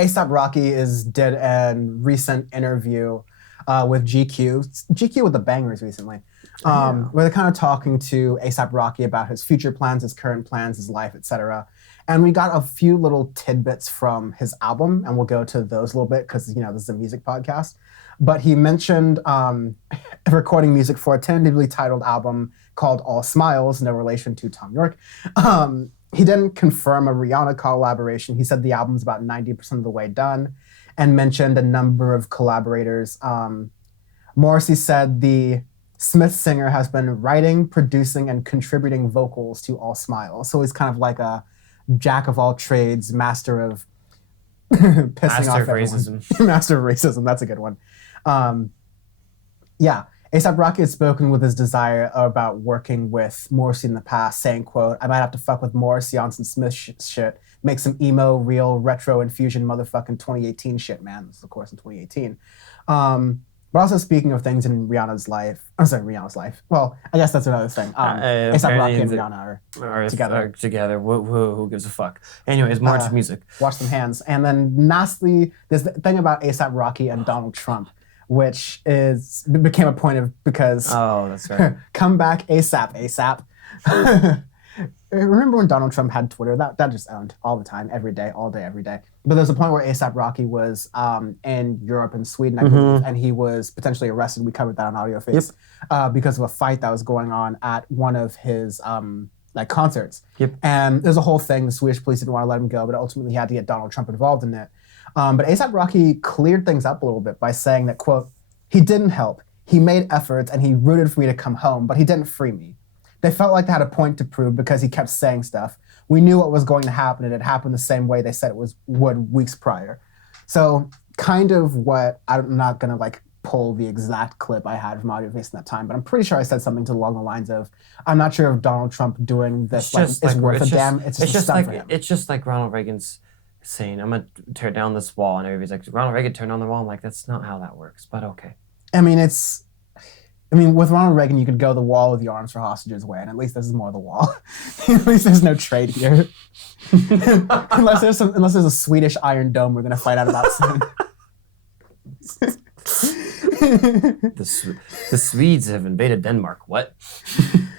A$AP Rocky did a recent interview with GQ with the Bangers recently, where they're kind of talking to A$AP Rocky about his future plans, his current plans, his life, etc. And we got a few little tidbits from his album, and we'll go to those a little bit because this is a music podcast. But he mentioned recording music for a tentatively titled album called All Smiles, no relation to Tom York. He didn't confirm a Rihanna collaboration. He said the album's about 90% of the way done and mentioned a number of collaborators. Morrissey said the Smith singer has been writing, producing, and contributing vocals to All Smiles. So he's kind of like a jack of all trades, master of pissing off everyone. Racism. Master of racism, that's a good one. A$AP Rocky had spoken with his desire about working with Morrissey in the past, saying, quote, "I might have to fuck with Morrissey on some Smith shit, make some emo, real, retro, infusion motherfucking 2018 shit, man." This is, of course, in 2018. But also speaking of things in Rihanna's life. Well, I guess that's another thing. A$AP Rocky and Rihanna are together. Who gives a fuck? Anyways, more into music. Wash some hands. And then lastly, there's the thing about A$AP Rocky and Donald Trump, which became a point of because that's right. come back ASAP. Remember when Donald Trump had Twitter? That just owned all the time, every day, all day, every day. But there's a point where A$AP Rocky was in Europe and Sweden, I believe, and he was potentially arrested. We covered that on Audioface because of a fight that was going on at one of his concerts. Yep. And there's a whole thing. The Swedish police didn't want to let him go, but ultimately he had to get Donald Trump involved in it. But A$AP Rocky cleared things up a little bit by saying that, quote, "He didn't help. He made efforts and he rooted for me to come home, but he didn't free me. They felt like they had a point to prove because he kept saying stuff. We knew what was going to happen, and it happened the same way they said would weeks prior." So kind of what, I'm not going to pull the exact clip I had from Audioface in that time, but I'm pretty sure I said something along the lines of, "I'm not sure if Donald Trump doing this is worth a damn. It's just stuff for him." It's just like Ronald Reagan's saying, "I'm going to tear down this wall," and everybody's like, "Ronald Reagan turned down the wall." I'm like, that's not how that works, but okay. I mean, with Ronald Reagan, you could go the wall with your arms for hostages way, and at least this is more the wall. At least there's no trade here. unless there's a Swedish Iron Dome we're going to fight out about soon. The Swedes have invaded Denmark. What?